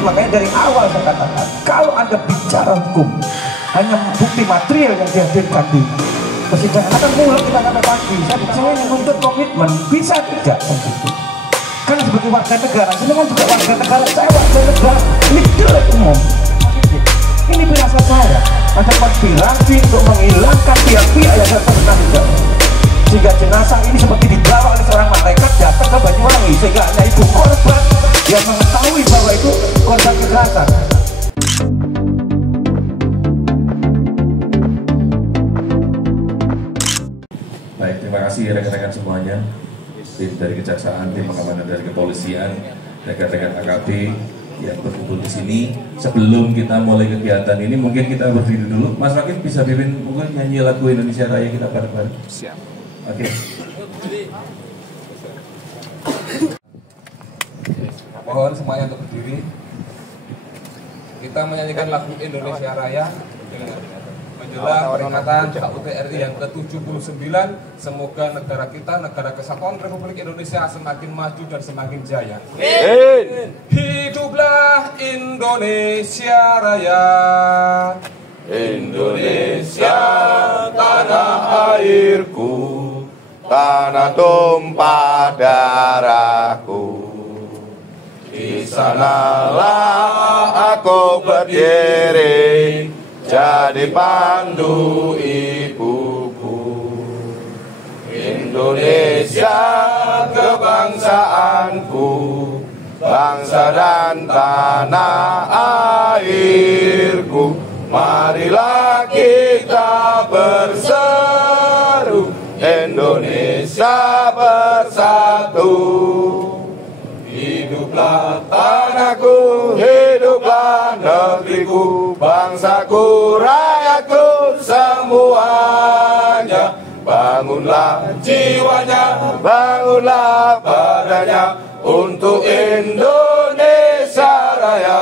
Makanya dari awal saya katakan, kalau Anda bicara hukum, hanya bukti material yang dihadirkan di persidangan akan mulai kita sampai pagi. Saya ingin menuntut komitmen, bisa tidak begitu? Karena sebagai warga negara, saya kan juga warga negara, saya warga negara, ini jelek umum. Ini firasat saya, ada konspirasi untuk menghilangkan pihak-pihak yang terkena juga. Sehingga jenazah ini seperti dibawa oleh seorang malaikat datang ke Banyuwangi, sehingga hanya ibu korban yang mengetahui bahwa itu korban kekerasan. Baik, terima kasih rekan-rekan semuanya, tim dari Kejaksaan, tim pengamanan dari Kepolisian, rekan-rekan AKP yang berkumpul di sini. Sebelum kita mulai kegiatan ini, mungkin kita berdiri dulu. Mas Rakim bisa pimpin mungkin nyanyi lagu Indonesia Raya kita bareng-bareng. Siap. Oke. Mohon semuanya untuk berdiri. Kita menyanyikan lagu Indonesia Raya menjelang peringatan HUT RI yang ke-79. Semoga negara kita, negara kesatuan Republik Indonesia semakin maju dan semakin jaya. Hiduplah Indonesia Raya, Indonesia tanah airku, tanah tumpah darahku. Di sanalah aku berdiri, jadi pandu ibuku. Indonesia kebangsaanku, bangsa dan tanah airku. Marilah kita berseru, Indonesia bersatu. Hiduplah tanahku, hiduplah negeriku, bangsaku, rakyatku semuanya. Bangunlah jiwanya, bangunlah badannya untuk Indonesia Raya.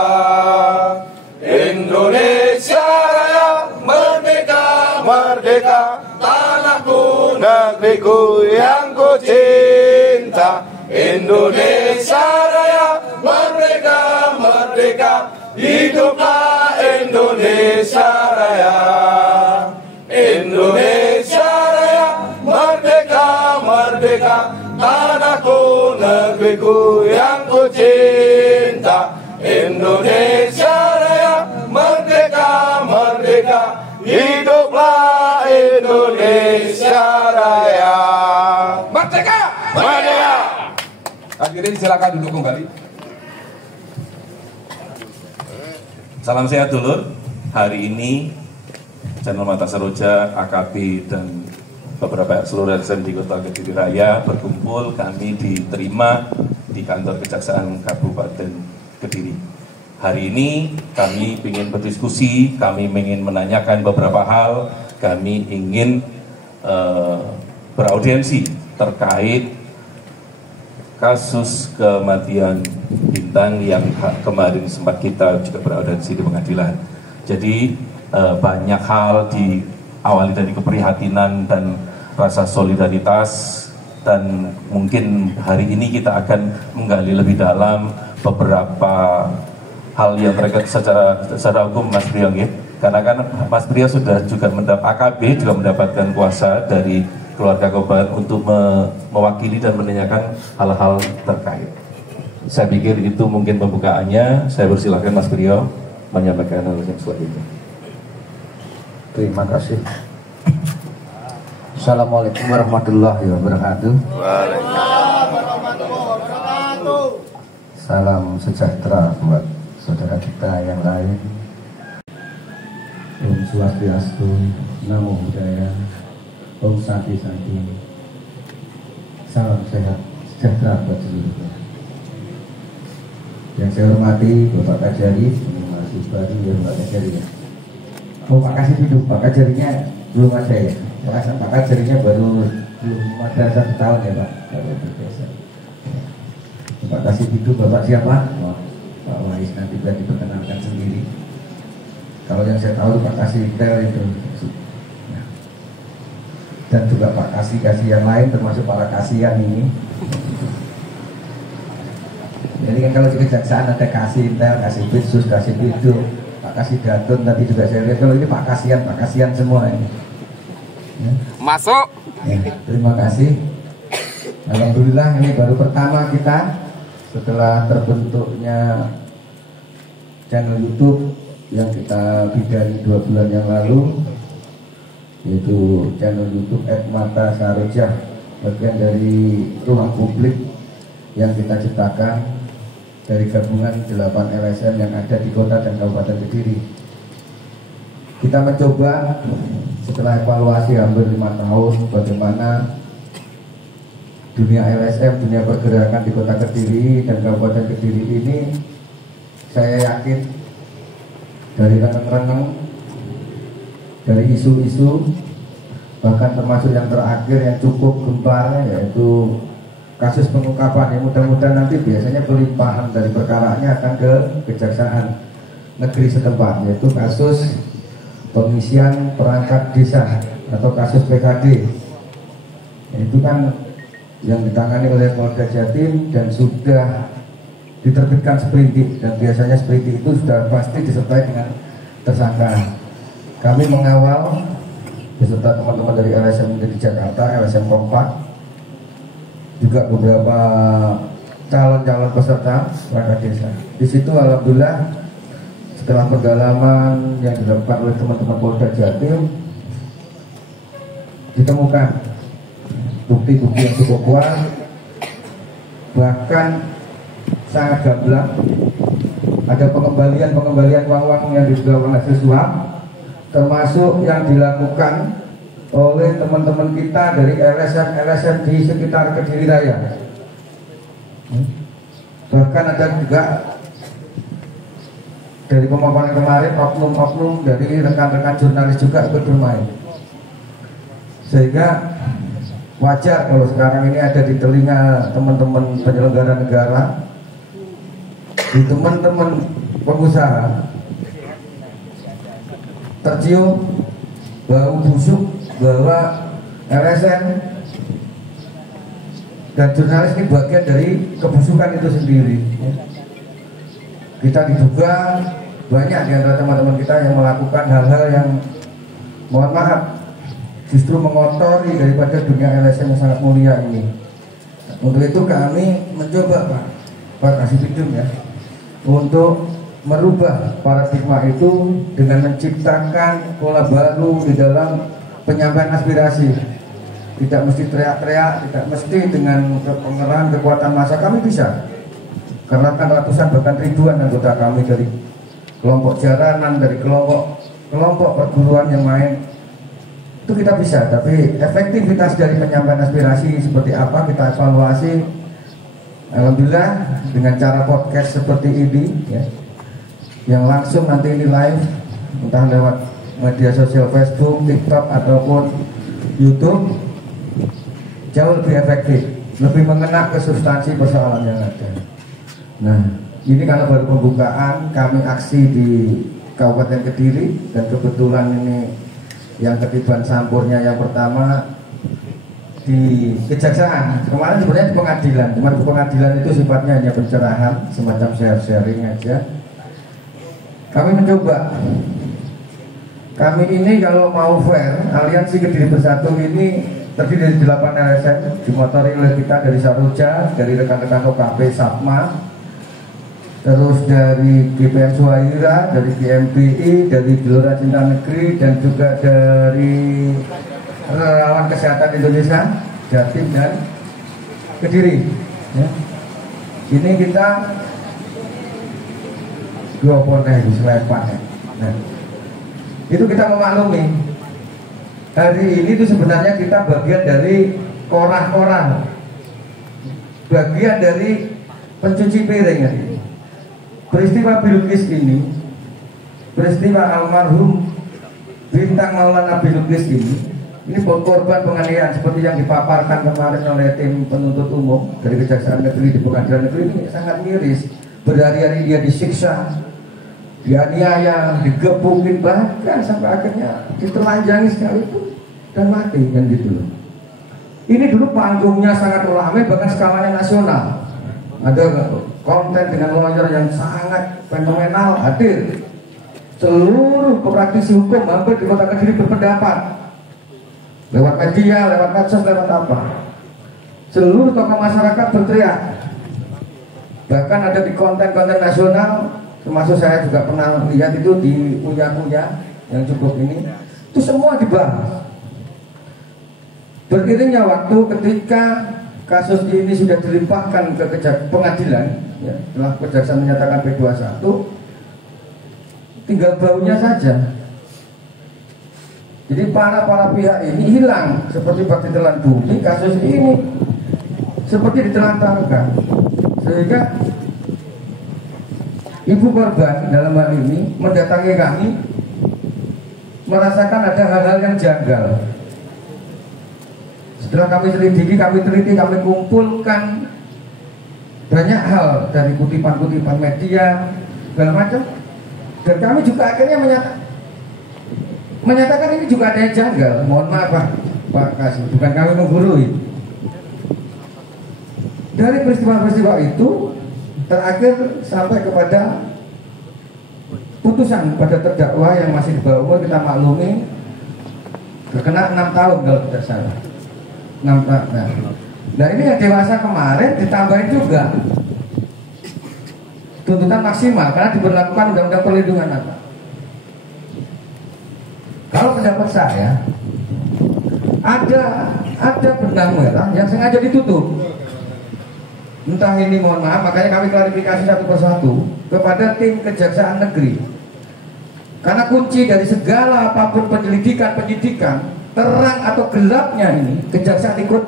Indonesia Raya merdeka, merdeka, tanahku, negeriku yang ku cinta. Indonesia Raya merdeka, merdeka, hiduplah Indonesia Raya. Indonesia Raya merdeka, merdeka, tanahku, negeriku yang ku cinta. Indonesia Raya merdeka, merdeka, hiduplah Indonesia Raya. Merdeka! Merdeka! Hadirin silakan duduk kembali. Salam sehat dulur. Hari ini Channel Mata Saroja, AKP dan beberapa seluruh rekan di Kota Kediri Raya berkumpul. Kami diterima di kantor Kejaksaan Kabupaten Kediri. Hari ini kami ingin berdiskusi, kami ingin menanyakan beberapa hal, kami ingin beraudiensi terkait kasus kematian Bintang yang kemarin sempat kita juga beraudiensi di pengadilan. Jadi banyak hal diawali dari keprihatinan dan rasa solidaritas, dan mungkin hari ini kita akan menggali lebih dalam beberapa hal yang terkait secara hukum, Mas Priyo, karena kan Mas Priyo sudah juga AKB juga mendapatkan kuasa dari keluarga korban untuk mewakili dan menanyakan hal-hal terkait. Saya pikir itu mungkin pembukaannya. Saya persilahkan Mas Priyo menyampaikan hal yang selanjutnya. Terima kasih. Assalamualaikum warahmatullahi wabarakatuh. Salam sejahtera buat saudara kita yang lain. Om Swastiastu, Namo Buddhaya, Om Santi Santi. Salam sehat sejahtera buat seluruhnya. Yang saya hormati Bapak Kajari, Mas Subari, Bapak Kajari. Oh, Pak Kasih hidup, Pak Kajarinya belum ada ya. Pak Kajarinya belum ada 1 tahun ya Pak. Pak Kasih hidup, Bapak siapa? Oh, Pak Wais, nanti bisa diperkenalkan sendiri. Kalau yang saya tahu Pak Kasih Tel itu. Dan juga Pak Kasih yang lain termasuk para kasihan ini. Jadi kan kalau di kejaksaan ada kasih intel, kasih bitsus, kasih bidu, Pak Kasih Datun tadi juga saya lihat. Kalau ini Pak Kasihan semua ini. Ya. Masuk. Ya, terima kasih. Alhamdulillah ini baru pertama kita setelah terbentuknya channel YouTube yang kita bidani 2 bulan yang lalu, yaitu channel YouTube Mata Sarojah, bagian dari ruang publik yang kita ciptakan dari gabungan 8 LSM yang ada di kota dan kabupaten Kediri. Kita mencoba setelah evaluasi hampir 5 tahun bagaimana dunia LSM, dunia pergerakan di kota Kediri dan kabupaten Kediri ini, saya yakin dari reneng-reneng, dari isu-isu, bahkan termasuk yang terakhir yang cukup gempar, yaitu kasus pengungkapan yang mudah-mudahan nanti biasanya pelimpahan dari perkaranya akan ke kejaksaan negeri setempat, yaitu kasus pengisian perangkat desa atau kasus PKD. Itu kan yang ditangani oleh Polda Jatim dan sudah diterbitkan sprindik, dan biasanya sprindik itu sudah pasti disertai dengan tersangka. Kami mengawal beserta teman-teman dari LSM di Jakarta, LSM Kompak, juga beberapa calon-calon peserta perangkat desa. Di situ alhamdulillah setelah pendalaman yang dilakukan oleh teman-teman Polda Jatim, ditemukan bukti-bukti yang cukup kuat, bahkan sangat gamblang. Ada pengembalian uang-uang yang dilakukan hasil suap, termasuk yang dilakukan oleh teman-teman kita dari LSM di sekitar Kediri Raya. Bahkan ada juga dari pemaparan kemarin oknum-oknum dari rekan-rekan jurnalis juga ikut bermain. Sehingga wajar kalau sekarang ini ada di telinga teman-teman penyelenggara negara, di teman-teman pengusaha, tercium bau busuk bahwa LSM dan jurnalis ini bagian dari kebusukan itu sendiri. Kita diduga banyak di antara teman-teman kita yang melakukan hal-hal yang mohon maaf justru mengotori daripada dunia LSM yang sangat mulia ini. Untuk itu kami mencoba Pak Kasih Bidum ya, untuk merubah paradigma itu dengan menciptakan pola baru di dalam penyampaian aspirasi. Tidak mesti teriak-teriak, tidak mesti dengan pengerahan kekuatan massa. Kami bisa, karena kan ratusan bahkan ribuan anggota kami dari kelompok jaranan, dari kelompok perguruan yang main, itu kita bisa. Tapi efektivitas dari penyampaian aspirasi seperti apa kita evaluasi. Alhamdulillah dengan cara podcast seperti ini ya, yang langsung nanti ini live entah lewat media sosial Facebook, TikTok ataupun YouTube, jauh lebih efektif, lebih mengena ke substansi persoalan yang ada. Nah, ini karena baru pembukaan kami aksi di Kabupaten Kediri, dan kebetulan ini yang ketiban sampurnya yang pertama di kejaksaan. Kemarin sebenarnya di pengadilan, cuma di pengadilan itu sifatnya hanya pencerahan, semacam sharing aja. Kami mencoba. Kami ini kalau mau fair, Aliansi Kediri Bersatu ini terdiri dari 8 LSM, dimotori oleh kita dari Saroja, dari rekan-rekan OKP Sapma, terus dari GPM Suhaira, dari GMPI, dari Gelora Cinta Negeri, dan juga dari Relawan Kesehatan Indonesia, Jatim dan Kediri. Ya. Ini kita dua poneh di Selepan. Ya. Nah, itu kita memaklumi hari ini itu sebenarnya kita bagian dari koran-koran, bagian dari pencuci piring. Ya. Peristiwa Bilqis ini, peristiwa almarhum Bintang Maulana Bilqis ini korban penganiayaan seperti yang dipaparkan kemarin oleh tim penuntut umum dari Kejaksaan Negeri di Pengadilan Negeri ini sangat miris. Berhari-hari dia disiksa, dianiaya, digebukin, bahkan sampai akhirnya ditelanjangi sekalipun dan mati kan gitu loh. Ini dulu panggungnya sangat ulama, bahkan skalanya nasional. Ada konten dengan lawyer yang sangat fenomenal hadir. Seluruh praktisi hukum hampir di Kota Kediri berpendapat lewat media, lewat medsos, lewat apa. Seluruh tokoh masyarakat berteriak. Bahkan ada di konten-konten nasional, termasuk saya juga pernah lihat itu di Uya-Uya yang cukup ini, itu semua dibahas. Beriringnya waktu ketika kasus ini sudah dilimpahkan ke pengadilan, ya, setelah kejaksaan menyatakan P21, tinggal baunya saja. Jadi para pihak ini hilang seperti bak ditelan bumi, kasus ini seperti ditelantarkan, sehingga ibu korban dalam hal ini mendatangi kami merasakan ada hal-hal yang janggal. Setelah kami selidiki, kami teliti, kami kumpulkan banyak hal dari kutipan-kutipan media segala macam, dan kami juga akhirnya menyatakan ini juga ada yang janggal. Mohon maaf Pak Kasih, bukan kami menggurui. Dari peristiwa-peristiwa itu terakhir sampai kepada putusan pada terdakwa yang masih di bawah umur, kita maklumi terkena 6 tahun kalau tidak salah. 6 tahun. Nah ini yang dewasa kemarin ditambahin juga tuntutan maksimal karena diberlakukan undang-undang perlindungan anak. Kalau pendapat saya ada benang merah yang sengaja ditutup. Entah ini, mohon maaf, makanya kami klarifikasi satu persatu kepada tim Kejaksaan Negeri. Karena kunci dari segala apapun penyidikan, terang atau gelapnya ini Kejaksaan ikut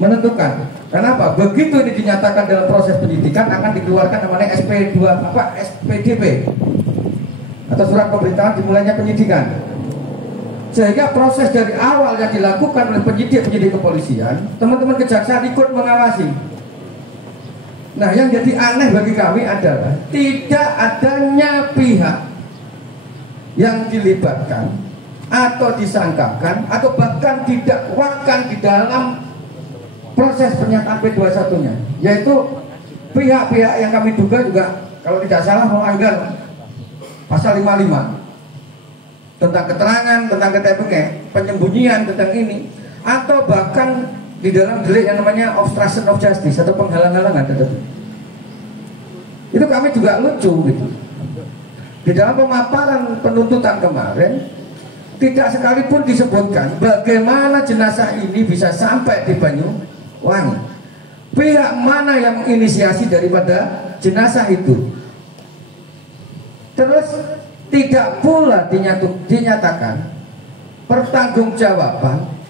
menentukan. Kenapa? Begitu ini dinyatakan dalam proses penyidikan akan dikeluarkan namanya SPDP atau surat pemberitahuan dimulainya penyidikan. Sehingga proses dari awal yang dilakukan oleh penyidik kepolisian, teman-teman kejaksaan ikut mengawasi. Nah, yang jadi aneh bagi kami adalah tidak adanya pihak yang dilibatkan atau disangkakan atau bahkan didakwakan di dalam proses pernyataan P21-nya, yaitu pihak-pihak yang kami duga juga kalau tidak salah melanggar pasal 55 tentang keterangan, tentang KTP, penyembunyian tentang ini, atau bahkan di dalam delik yang namanya obstruction of justice atau penghalang-halangan. Itu kami juga lucu gitu. Di dalam pemaparan penuntutan kemarin tidak sekalipun disebutkan bagaimana jenazah ini bisa sampai di Banyuwangi. Pihak mana yang menginisiasi daripada jenazah itu. Terus tidak pula dinyatakan pertanggungjawaban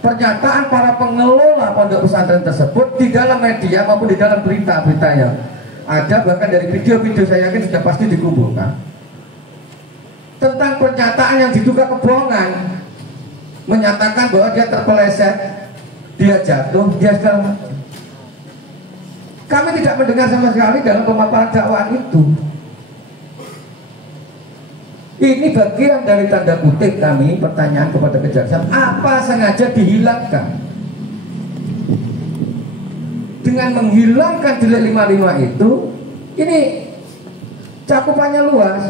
pernyataan para pengelola pondok pesantren tersebut di dalam media maupun di dalam berita-berita yang ada, bahkan dari video-video saya yakin sudah pasti dikumpulkan tentang pernyataan yang diduga kebohongan, menyatakan bahwa dia terpeleset, dia jatuh, dia segala macam. Kami tidak mendengar sama sekali dalam pemaparan dakwaan itu. Ini bagian dari tanda kutip kami pertanyaan kepada kejaksaan, apa sengaja dihilangkan? Dengan menghilangkan delik 55 itu, ini cakupannya luas,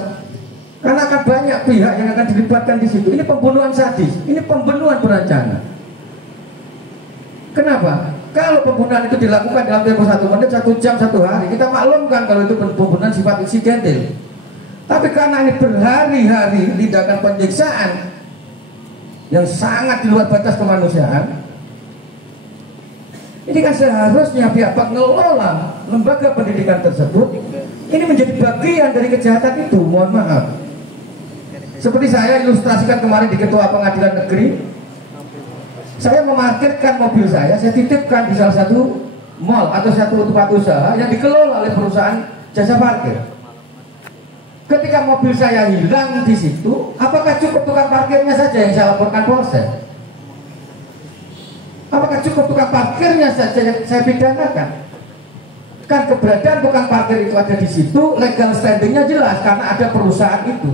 karena akan banyak pihak yang akan dilibatkan di situ. Ini pembunuhan sadis, ini pembunuhan berencana. Kenapa? Kalau pembunuhan itu dilakukan dalam tempo 1 menit, 1 jam, 1 hari, kita maklumkan kalau itu pembunuhan sifat insidental. Tapi karena ini berhari-hari tindakan penyiksaan yang sangat di luar batas kemanusiaan, ini kan seharusnya pihak pengelola lembaga pendidikan tersebut ini menjadi bagian dari kejahatan itu. Mohon maaf. Seperti saya ilustrasikan kemarin di Ketua Pengadilan Negeri, saya memarkirkan mobil saya titipkan di salah satu mall atau satu tempat usaha yang dikelola oleh perusahaan jasa parkir. Ketika mobil saya hilang di situ, apakah cukup tukang parkirnya saja yang saya laporkan polsek? Apakah cukup tukang parkirnya saja yang saya pidanakan? Kan keberadaan tukang parkir itu ada di situ, legal standingnya jelas karena ada perusahaan itu.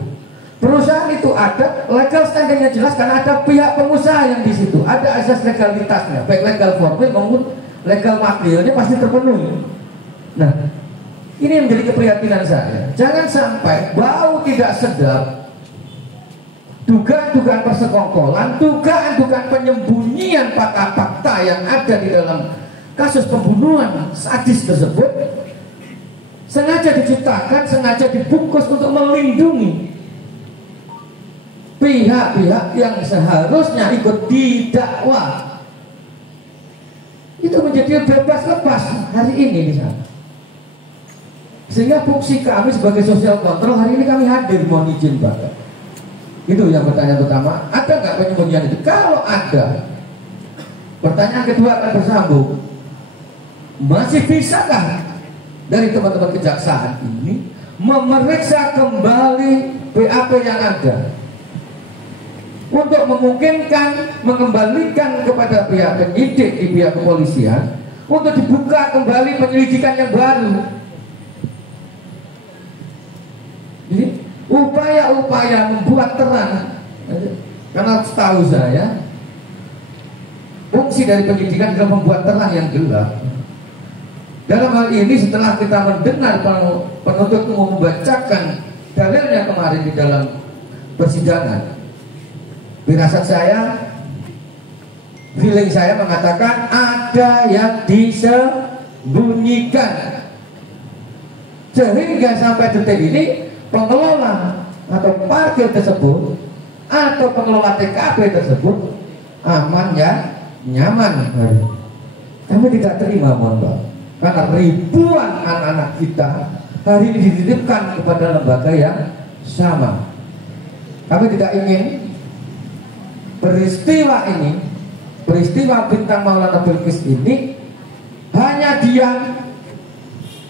Perusahaan itu ada legal standingnya jelas karena ada pihak pengusaha yang di situ. Ada asas legalitasnya, baik legal formil maupun legal materialnya pasti terpenuhi. Nah, ini yang menjadi keprihatinan saya. Jangan sampai bau tidak sedap, dugaan-dugaan persekongkolan, dugaan-dugaan penyembunyian fakta-fakta yang ada di dalam kasus pembunuhan sadis tersebut sengaja diciptakan, sengaja dibungkus untuk melindungi pihak-pihak yang seharusnya ikut didakwa. Itu menjadi bebas lepas hari ini di sana. Sehingga fungsi kami sebagai sosial kontrol hari ini kami hadir, mohon izin Pak. Itu yang pertanyaan pertama. Ada nggak penyembunyian itu? Kalau ada, pertanyaan kedua akan bersambung. Masih bisakah dari teman-teman kejaksaan ini memeriksa kembali BAP yang ada untuk memungkinkan mengembalikan kepada pihak penyidik di pihak kepolisian untuk dibuka kembali penyelidikan yang baru. Jadi upaya-upaya membuat terang, karena setahu saya fungsi dari penyidikan adalah membuat terang yang gelap. Dalam hal ini setelah kita mendengar penuntut umum membacakan dalilnya kemarin di dalam persidangan, firasat saya, feeling saya mengatakan ada yang disembunyikan, sehingga sampai detik ini pengelola atau parkir tersebut atau pengelola TKP tersebut aman ya, nyaman. Kami tidak terima, mohon maaf, karena ribuan anak-anak kita hari ini dititipkan kepada lembaga yang sama. Kami tidak ingin peristiwa ini, peristiwa Bintang Maulana Bilqis ini hanya diam,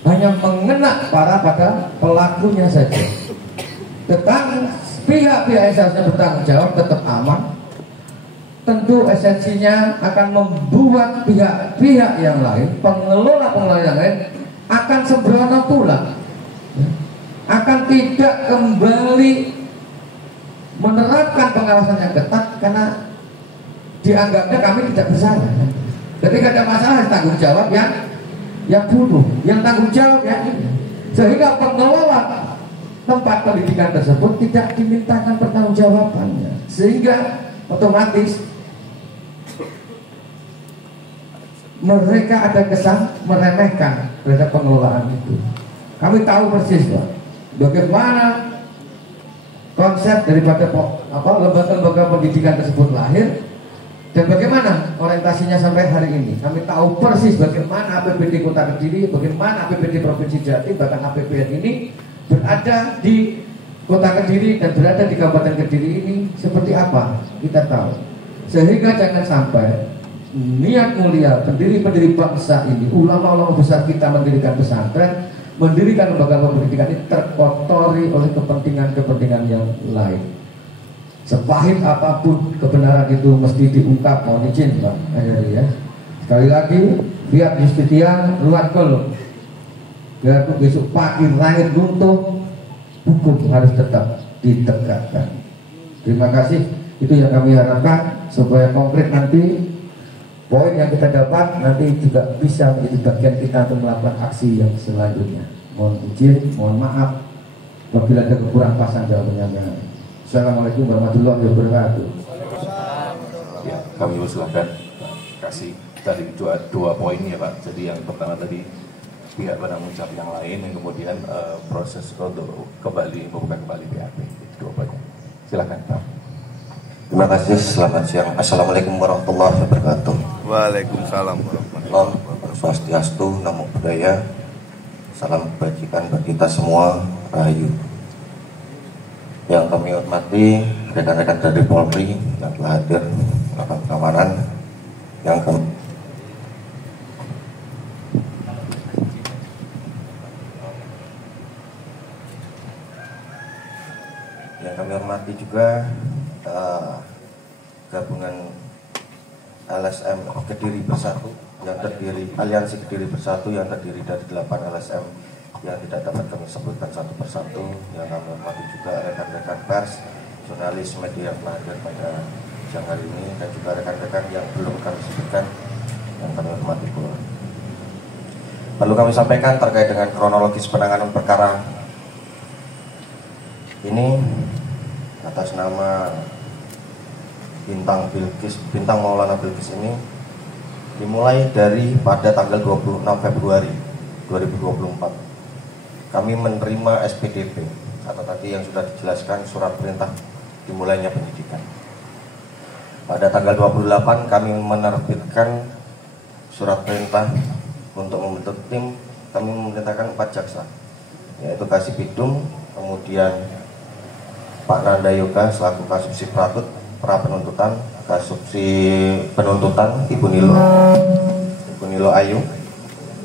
hanya mengena pada pelakunya saja. Tentang pihak-pihak yang seharusnya bertanggung jawab tetap aman. Tentu esensinya akan membuat pihak-pihak yang lain, pengelola yang lain akan sembrono pula, akan tidak kembali menerapkan pengawasan yang ketat karena dianggapnya kami tidak bersalah. Ketika ada masalah tanggung jawab yang bunuh, yang tanggung jawab yang ini, sehingga pengelola tempat pendidikan tersebut tidak dimintakan pertanggungjawabannya, sehingga otomatis mereka ada kesan meremehkan terhadap pengelolaan itu. Kami tahu persis, Pak, bagaimana konsep daripada lembaga-lembaga pendidikan tersebut lahir dan bagaimana orientasinya sampai hari ini. Kami tahu persis bagaimana APBD Kota Kediri, bagaimana APBD Provinsi Jatim, bahkan APBN ini berada di Kota Kediri dan berada di Kabupaten Kediri ini seperti apa kita tahu. Sehingga jangan sampai niat mulia pendiri-pendiri bangsa ini, ulama-ulama besar kita mendirikan pesantren, mendirikan lembaga pendidikan ini terkotori oleh kepentingan-kepentingan yang lain. Sepahit apapun kebenaran itu mesti diungkap, mohon izin Pak ya. Sekali lagi, biar Justitian luar kol, biar besok pagi langit runtuh, hukum harus tetap ditegakkan. Terima kasih, itu yang kami harapkan supaya konkret nanti poin yang kita dapat nanti juga bisa menjadi bagian kita untuk melakukan aksi yang selanjutnya. Mohon izin, mohon maaf apabila ada kekurang pasan jawabannya. Assalamualaikum warahmatullahi wabarakatuh. Ya, kami usulkan kasih tadi dua poin ya Pak. Jadi yang pertama tadi pihak penanggung jawab yang lain, yang kemudian proses untuk membuka kembali BAP. Dua poin. Silakan Pak. Terima kasih, selamat siang. Assalamualaikum warahmatullahi wabarakatuh. Waalaikumsalam warahmatullahi wabarakatuh. Swastiastu, Namo Buddhaya. Salam kebajikan bagi kita semua, Rahayu. Yang kami hormati rekan-rekan dari Polri yang telah hadir melakukan pengamanan, yang kami hormati juga gabungan LSM Kediri Bersatu yang terdiri, Aliansi Kediri Bersatu yang terdiri dari 8 LSM yang tidak dapat kami sebutkan satu persatu. Yang kami hormati juga rekan-rekan pers, jurnalis, media yang telah hadir pada siang hari ini, dan juga rekan-rekan yang belum kami sebutkan yang kami hormati pula. Perlu kami sampaikan terkait dengan kronologis penanganan perkara ini atas nama Bintang Maulana Bilqis ini dimulai dari pada tanggal 26 Februari 2024 kami menerima SPDP atau tadi yang sudah dijelaskan surat perintah dimulainya penyidikan. Pada tanggal 28 kami menerbitkan surat perintah untuk membentuk tim. Kami memerintahkan 4 jaksa, yaitu Kasih Bidum, kemudian Pak Nanda Yoga selaku Kasubsi Pratut pra penuntutan, Kasubsi penuntutan Ibu Nilo Ayu,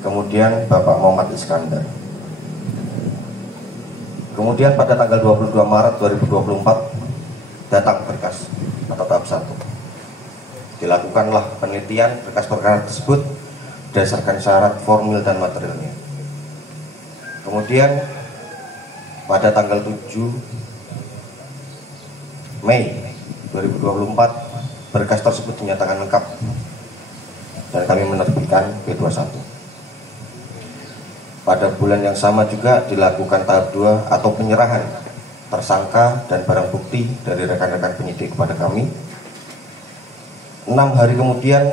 kemudian Bapak Muhammad Iskandar. Kemudian pada tanggal 22 Maret 2024 datang berkas atau tahap 1. Dilakukanlah penelitian berkas perkara tersebut berdasarkan syarat formil dan materialnya. Kemudian pada tanggal 7 Mei 2024 berkas tersebut dinyatakan lengkap dan kami menerbitkan P21. Pada bulan yang sama juga dilakukan tahap 2 atau penyerahan tersangka dan barang bukti dari rekan-rekan penyidik kepada kami. 6 hari kemudian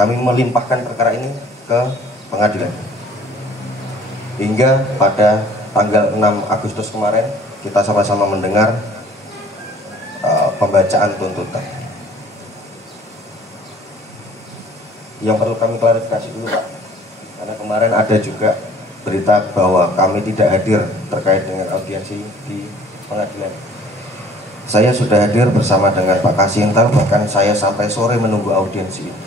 kami melimpahkan perkara ini ke pengadilan. Hingga pada tanggal 6 Agustus kemarin kita sama-sama mendengar pembacaan tuntutan. Yang perlu kami klarifikasi dulu Pak, karena kemarin ada juga berita bahwa kami tidak hadir terkait dengan audiensi di pengadilan. Saya sudah hadir bersama dengan Pak Kasintal, bahkan saya sampai sore menunggu audiensi ini.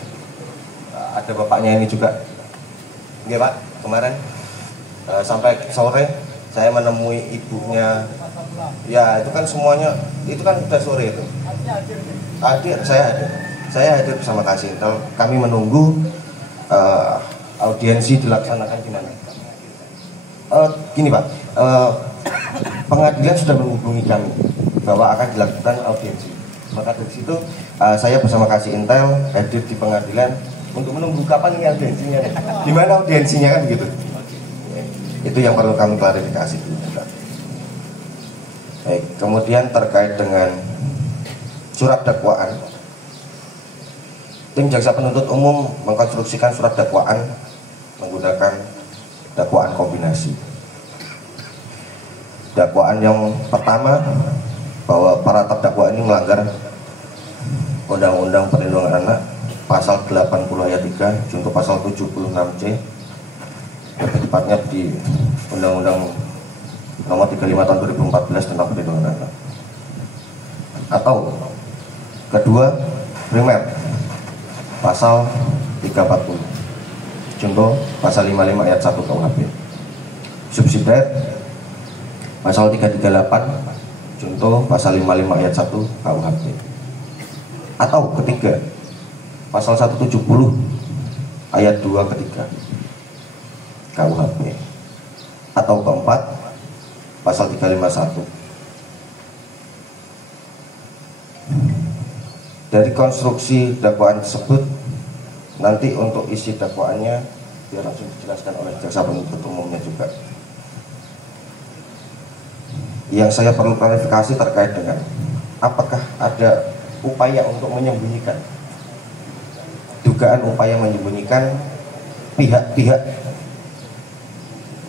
Ada bapaknya ini juga. Iya Pak, kemarin sampai sore saya menemui ibunya. Ya itu kan semuanya, itu kan sudah sore itu. Saya hadir bersama Kasintal. Kami menunggu audiensi dilaksanakan di mana. Gini Pak, pengadilan sudah menghubungi kami bahwa akan dilakukan audiensi. Maka dari situ saya bersama Kasih Intel hadir di pengadilan untuk menunggu kapan ini audiensinya. Di mana audiensinya kan begitu. Itu yang perlu kami klarifikasi dulu. Baik, kemudian terkait dengan surat dakwaan, tim jaksa penuntut umum mengkonstruksikan surat dakwaan menggunakan dakwaan kombinasi. Dakwaan yang pertama bahwa para terdakwa ini melanggar Undang-Undang Perlindungan Anak pasal 80 ayat 3 junto pasal 76C, tepatnya di Undang-Undang nomor 35 tahun 2014 tentang perlindungan anak. Atau kedua, primer pasal 340 junto pasal 55 ayat 1 KUHP. Subsidiar pasal 338 junto pasal 55 ayat 1 KUHP. Atau ketiga, pasal 170 ayat 2 ketiga KUHP. Atau keempat, pasal 351. Dari konstruksi dakwaan tersebut, nanti untuk isi dakwaannya biar langsung dijelaskan oleh jaksa penuntut umumnya juga. Yang saya perlu klarifikasi terkait dengan apakah ada upaya untuk menyembunyikan, dugaan upaya menyembunyikan pihak-pihak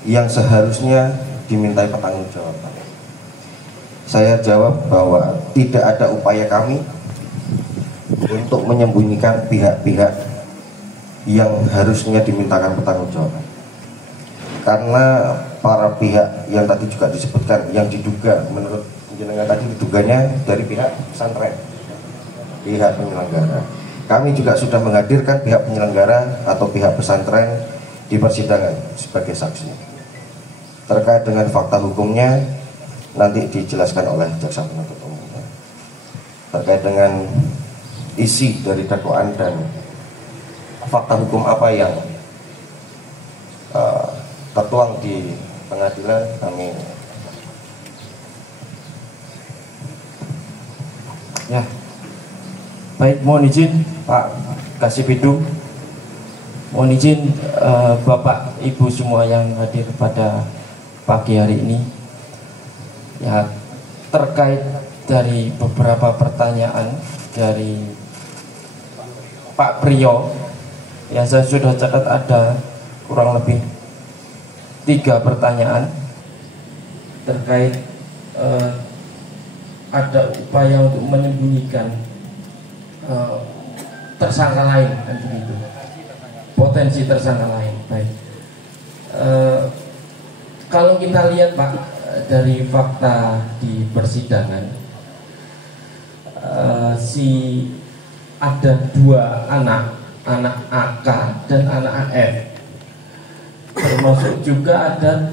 yang seharusnya dimintai pertanggungjawaban. Saya jawab bahwa tidak ada upaya kami untuk menyembunyikan pihak-pihak yang harusnya dimintakan pertanggungjawaban. Karena para pihak yang tadi juga disebutkan, yang diduga menurut jenengan tadi diduganya dari pihak pesantren, pihak penyelenggara. Kami juga sudah menghadirkan pihak penyelenggara atau pihak pesantren di persidangan sebagai saksi. Terkait dengan fakta hukumnya nanti dijelaskan oleh jaksa penuntut umum. Terkait dengan isi dari dakwaan dan fakta hukum apa yang tertuang di pengadilan, kami ya. Baik, mohon izin Pak Kasih Bidum, mohon izin Bapak ibu semua yang hadir pada pagi hari ini. Ya, terkait dari beberapa pertanyaan dari Pak Priyo, ya saya sudah catat ada kurang lebih 3 pertanyaan terkait ada upaya untuk menyembunyikan tersangka lain, kan begitu, potensi tersangka lain. Baik, kalau kita lihat Pak dari fakta di persidangan, ada 2 anak AK dan anak AF, termasuk juga ada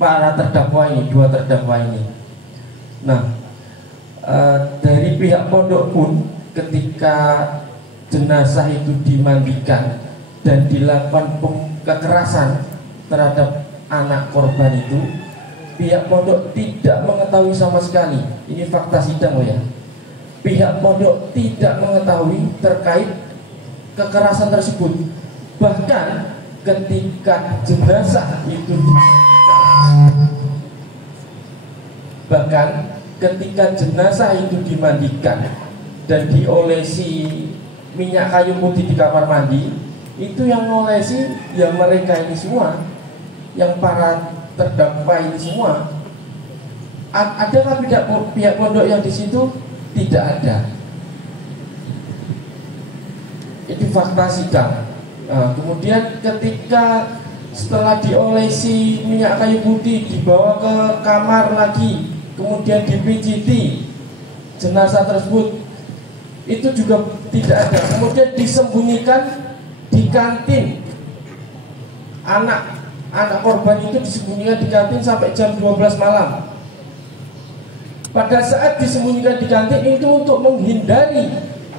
para terdakwa ini, 2 terdakwa ini. Nah, dari pihak pondok pun ketika jenazah itu dimandikan dan dilakukan kekerasan terhadap anak korban itu, pihak pondok tidak mengetahui sama sekali. Ini fakta sidang loh ya. Pihak pondok tidak mengetahui terkait kekerasan tersebut. Bahkan ketika jenazah itu dimandikan dan diolesi minyak kayu putih di kamar mandi, itu yang ngolesi ya mereka ini semua, yang para terdakwa ini semua. Adakah pihak pondok yang di situ? Tidak ada. Itu fakta sidang. Nah, kemudian ketika setelah diolesi minyak kayu putih dibawa ke kamar lagi, kemudian dipijiti jenazah tersebut, itu juga tidak ada. Kemudian disembunyikan di kantin. Anak korban itu disembunyikan di kantin sampai jam 12 malam. Pada saat disembunyikan di kantin itu untuk menghindari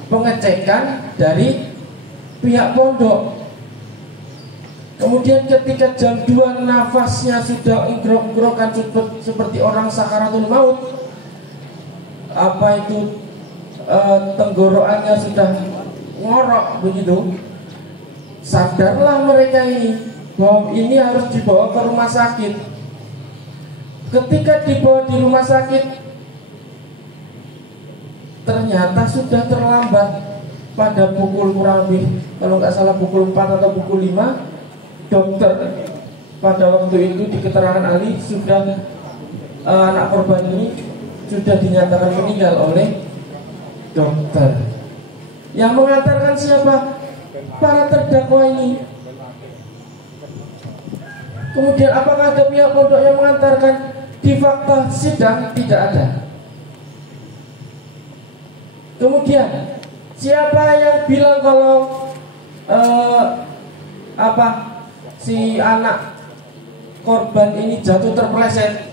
pengecekan dari pihak pondok. Kemudian ketika jam 2 nafasnya sudah enggrok-enggrokan seperti orang sakaratul maut, tenggorokannya sudah ngorok begitu, sadarlah mereka ini bahwa ini harus dibawa ke rumah sakit. Ketika dibawa di rumah sakit, ternyata sudah terlambat. Pada pukul kurang lebih, kalau nggak salah pukul 4 atau pukul 5, dokter pada waktu itu di keterangan ahli sudah anak korban ini sudah dinyatakan meninggal oleh dokter. Yang mengantarkan siapa? Para terdakwa ini. Kemudian apakah ada pihak pondok yang mengantarkan? Di fakta sidang tidak ada. Kemudian siapa yang bilang kalau si anak korban ini jatuh terpeleset?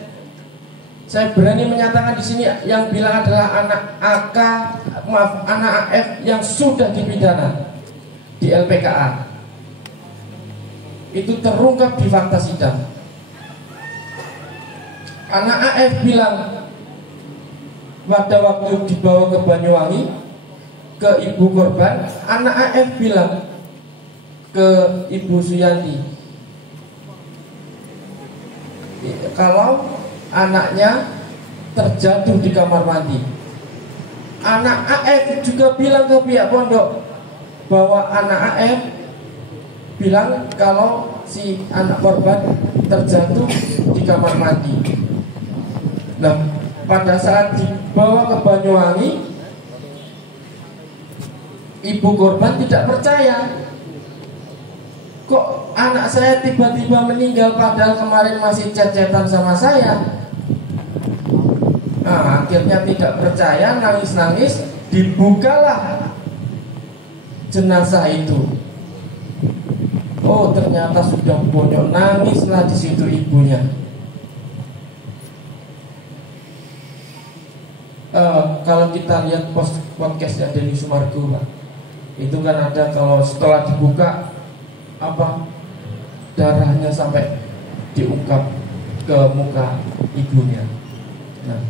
Saya berani menyatakan di sini yang bilang adalah anak AF yang sudah dipidana di LPKA. Itu terungkap di fakta sidang. Anak AF bilang pada waktu dibawa ke Banyuwangi ke ibu korban, anak AF bilang ke Ibu Suyanti kalau anaknya terjatuh di kamar mandi. Anak AF juga bilang ke pihak pondok bahwa anak AF bilang kalau si anak korban terjatuh di kamar mandi. Nah, pada saat dibawa ke Banyuwangi, ibu korban tidak percaya. Kok anak saya tiba-tiba meninggal padahal kemarin masih chat-chatan sama saya? Nah, akhirnya tidak percaya, nangis-nangis, dibukalah jenazah itu. Oh, ternyata sudah bonyok, nangislah di situ ibunya. Kalau kita lihat podcastnya Denny Sumargo, Pak, itu kan ada kalau setelah dibuka darahnya sampai diungkap ke muka ibunya. Nah,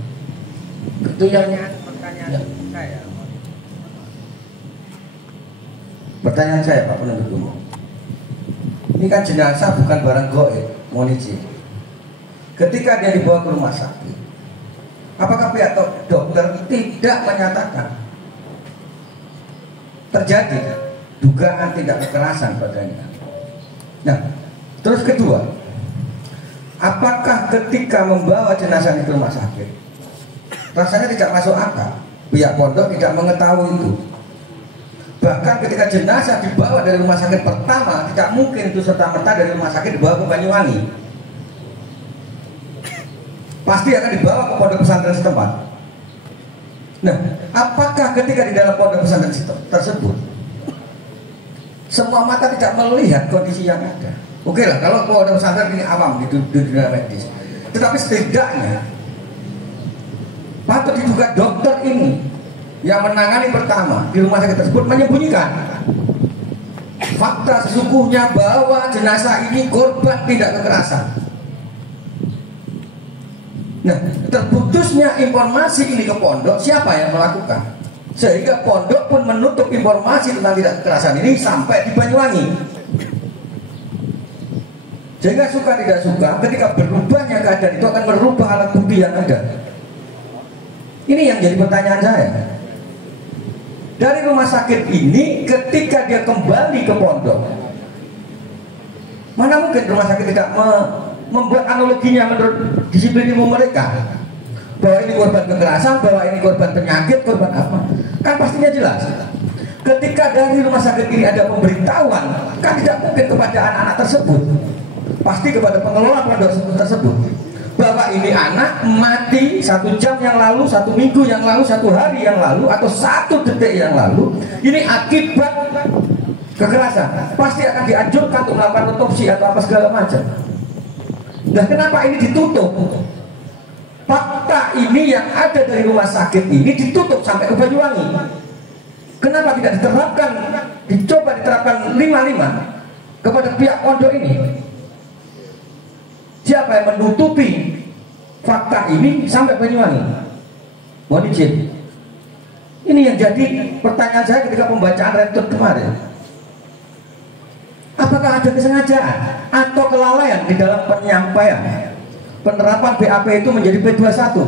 itu yang pertanyaan saya Pak penuntut umum. Ini kan jenazah bukan barang goib, mohon izin. Ketika dia dibawa ke rumah sakit, apakah pihak dokter tidak menyatakan terjadi dugaan tindak kekerasan padanya? Nah, terus kedua, apakah ketika membawa jenazah itu ke rumah sakit, rasanya tidak masuk akal? Pihak pondok tidak mengetahui itu. Bahkan ketika jenazah dibawa dari rumah sakit pertama, tidak mungkin itu serta-merta dari rumah sakit dibawa ke Banyuwangi. Pasti akan dibawa ke pondok pesantren setempat. Nah, apakah ketika di dalam pondok pesantren tersebut semua mata tidak melihat kondisi yang ada? Oke lah, kalau pondok pesantren ini awam di dunia medis, tetapi setidaknya patut diduga dokter ini yang menangani pertama di rumah sakit tersebut menyembunyikan fakta sesungguhnya bahwa jenazah ini korban tindak kekerasan. Nah, terputusnya informasi ini ke pondok, siapa yang melakukan? Sehingga pondok pun menutup informasi tentang tindak kekerasan ini sampai di Banyuwangi. Sehingga suka tidak suka, ketika berubahnya keadaan itu akan merubah alat bukti yang ada. Ini yang jadi pertanyaan saya. Dari rumah sakit ini ketika dia kembali ke pondok, mana mungkin rumah sakit tidak membuat analoginya menurut disiplin ilmu mereka, bahwa ini korban kekerasan, bahwa ini korban penyakit, korban apa? Kan pastinya jelas. Ketika dari rumah sakit ini ada pemberitahuan, kan tidak mungkin kepada anak-anak tersebut, pasti kepada pengelola pondok tersebut, bahwa ini anak mati 1 jam yang lalu, 1 minggu yang lalu, 1 hari yang lalu, atau 1 detik yang lalu, ini akibat kekerasan. Pasti akan dianjurkan untuk melakukan otopsi atau apa segala macam. Nah, kenapa ini ditutup? Fakta ini yang ada dari rumah sakit ini ditutup sampai ke Banyuwangi. Kenapa tidak diterapkan, dicoba diterapkan 5-5 kepada pihak pondok ini? Siapa yang menutupi fakta ini sampai Banyuwangi? Mohon izin. Ini yang jadi pertanyaan saya ketika pembacaan rektor kemarin. Apakah ada kesengajaan atau kelalaian di dalam penyampaian penerapan BAP itu menjadi P21?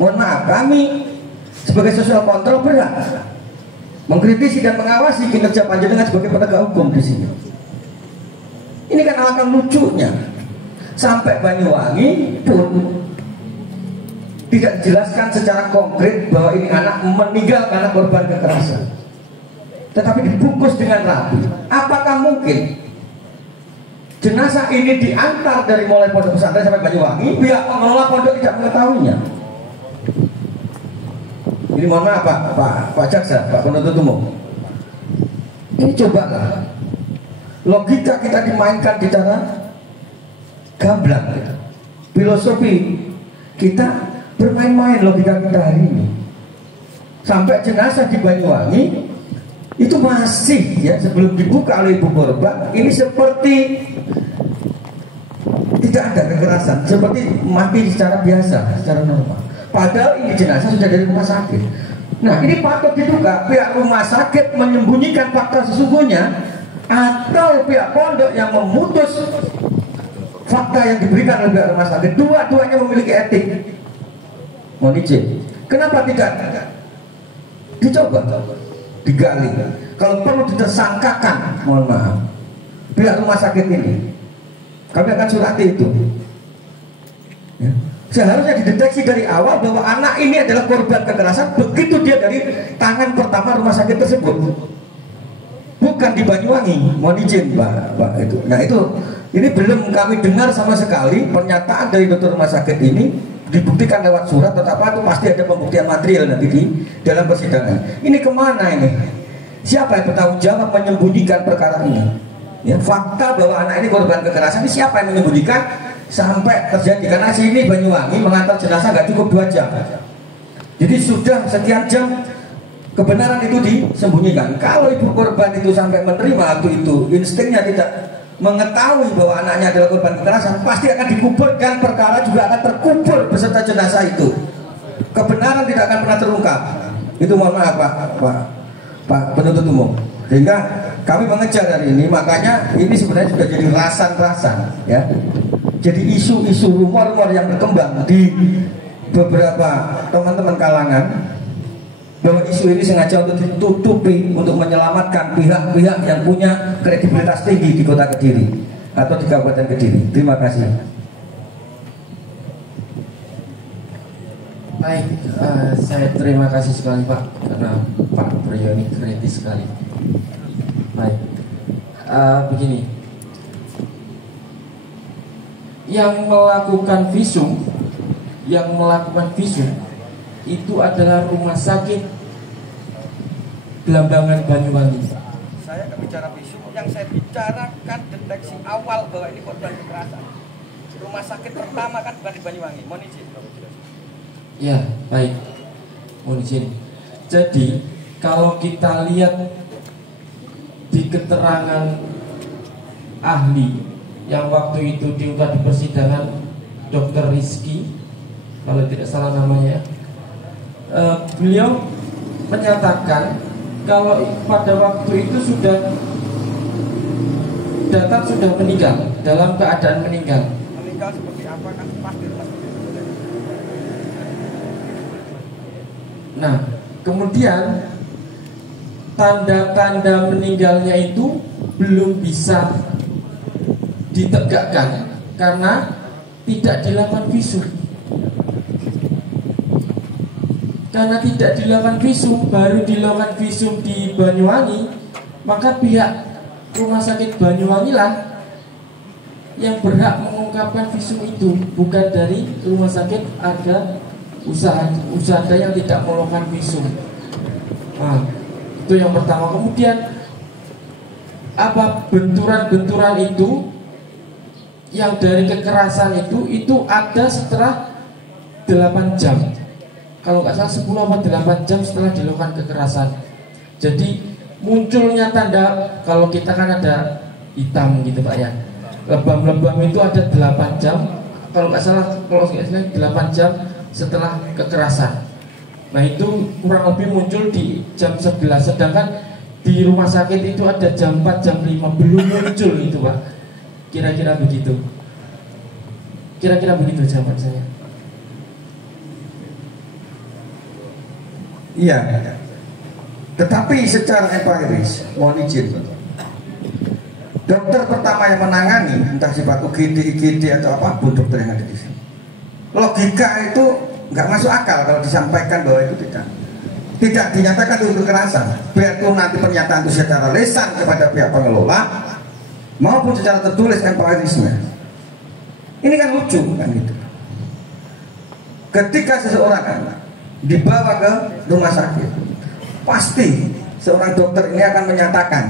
Mohon maaf, kami sebagai sosial kontrol berat mengkritisi dan mengawasi kinerja panjenengan sebagai penegak hukum di sini. Ini kan alangkah lucunya, sampai Banyuwangi pun tidak dijelaskan secara konkret bahwa ini anak meninggal karena korban kekerasan, tetapi dibungkus dengan rapi. Apakah mungkin jenazah ini diantar dari mulai pondok pesantren sampai Banyuwangi, pihak pengelola pondok tidak mengetahuinya? Ini mohon maaf Pak Jaksa, Pak penuntut umum, ini cobalah logika kita dimainkan di cara gamblang, filosofi kita bermain-main logika kita hari ini. Sampai jenazah di Banyuwangi itu masih ya, sebelum dibuka oleh ibu korban, ini seperti tidak ada kekerasan, seperti mati secara biasa, secara normal. Padahal ini jenazah sudah dari rumah sakit. Nah, ini patut diduga pihak rumah sakit menyembunyikan fakta sesungguhnya, atau pihak pondok yang memutus fakta yang diberikan oleh pihak rumah sakit. Dua-duanya memiliki etik. Mohon izin, kenapa tidak dicoba digali? Kalau perlu ditersangkakan, mohon maaf, pihak rumah sakit ini, kami akan surati itu ya. Seharusnya dideteksi dari awal bahwa anak ini adalah korban kekerasan begitu dia dari tangan pertama rumah sakit tersebut, bukan di Banyuwangi. Mohon izin Pak itu. Nah itu, ini belum kami dengar sama sekali pernyataan dari dokter rumah sakit ini dibuktikan lewat surat atau apa, itu pasti ada pembuktian material nanti di dalam persidangan. Ini kemana ini? Siapa yang bertanggung jawab menyembunyikan perkara ini? Ya, fakta bahwa anak ini korban kekerasan ini siapa yang menyembunyikan sampai terjadi? Karena sini Banyuwangi mengantar jenazah nggak cukup 2 jam. Jadi sudah sekian jam kebenaran itu disembunyikan. Kalau ibu korban itu sampai menerima waktu itu, instingnya tidak mengetahui bahwa anaknya adalah korban kekerasan, pasti akan dikubur dan perkara juga akan terkubur beserta jenazah itu. Kebenaran tidak akan pernah terungkap. Itu mohon maaf Pak penuntut umum. Sehingga kami mengejar hari ini, makanya ini sebenarnya sudah jadi rasan-rasan ya. Jadi isu-isu rumor-rumor yang berkembang di beberapa teman-teman kalangan bahwa isu ini sengaja untuk ditutupi untuk menyelamatkan pihak-pihak yang punya kredibilitas tinggi di kota Kediri atau di Kabupaten Kediri. Terima kasih. Baik, saya terima kasih sekali Pak, karena Pak Priyo ini kritis sekali. Baik, begini, yang melakukan visum itu adalah rumah sakit Belambangan Banyuwangi. Saya nggak bicara visum, yang saya bicarakan deteksi awal bahwa ini korban kekerasan. Rumah sakit pertama kan bukan di Banyuwangi, mohon izin. Ya, baik, mohon izin. Jadi kalau kita lihat di keterangan ahli yang waktu itu diungkap di persidangan, Dr. Rizky, kalau tidak salah namanya, beliau menyatakan kalau pada waktu itu datang sudah meninggal, dalam keadaan meninggal. Meninggal seperti apa kan pas di rumah sakit. Nah, kemudian tanda-tanda meninggalnya itu belum bisa ditegakkan karena tidak dilakukan visum. Karena tidak dilakukan visum, baru dilakukan visum di Banyuwangi, maka pihak rumah sakit Banyuwangi lah yang berhak mengungkapkan visum itu, bukan dari rumah sakit ada usaha yang tidak melakukan visum. Nah, itu yang pertama. Kemudian apa benturan-benturan itu yang dari kekerasan itu ada setelah 8 jam. Kalau nggak salah 10 atau 8 jam setelah dilakukan kekerasan. Jadi munculnya tanda, kalau kita kan ada hitam gitu Pak ya, lebam-lebam itu ada 8 jam. Kalau nggak salah 8 jam setelah kekerasan. Nah itu kurang lebih muncul di jam 11. Sedangkan di rumah sakit itu ada jam 4, jam 5 belum muncul itu Pak. Kira-kira begitu. Kira-kira begitu jawaban saya. Iya. Tetapi secara empiris, mohon izin, dokter pertama yang menangani, entah sifat UGD, IGD atau apapun dokter yang ada di sini, logika itu nggak masuk akal kalau disampaikan bahwa itu tidak dinyatakan itu kekerasan. Baik itu nanti pernyataan itu secara lisan kepada pihak pengelola maupun secara tertulis empirisnya. Ini kan lucu kan gitu. Ketika seseorang dibawa ke rumah sakit, pasti seorang dokter ini akan menyatakan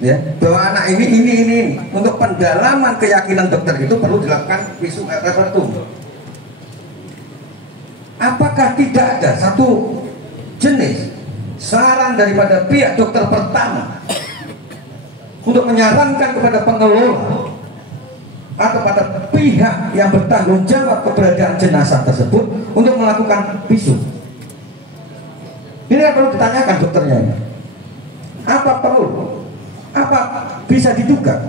ya bahwa anak ini untuk pendalaman keyakinan dokter itu perlu dilakukan visum et repertum. Apakah tidak ada satu jenis saran daripada pihak dokter pertama untuk menyarankan kepada pengelola atau pada pihak yang bertanggung jawab keberadaan jenazah tersebut untuk melakukan visum? Ini yang perlu ditanyakan dokternya ini. Apa bisa diduga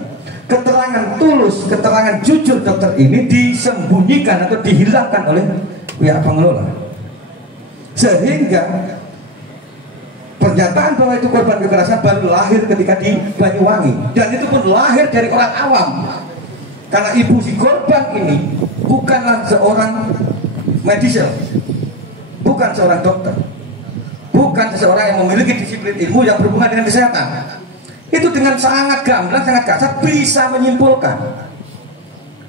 keterangan tulus, keterangan jujur dokter ini disembunyikan atau dihilangkan oleh pihak pengelola, sehingga pernyataan bahwa itu korban kekerasan baru lahir ketika di Banyuwangi, dan itu pun lahir dari orang awam, karena ibu si korban ini bukanlah seorang medis, bukan seorang dokter, bukan seseorang yang memiliki disiplin ilmu yang berhubungan dengan kesehatan. Itu dengan sangat gamblang, sangat kasar bisa menyimpulkan.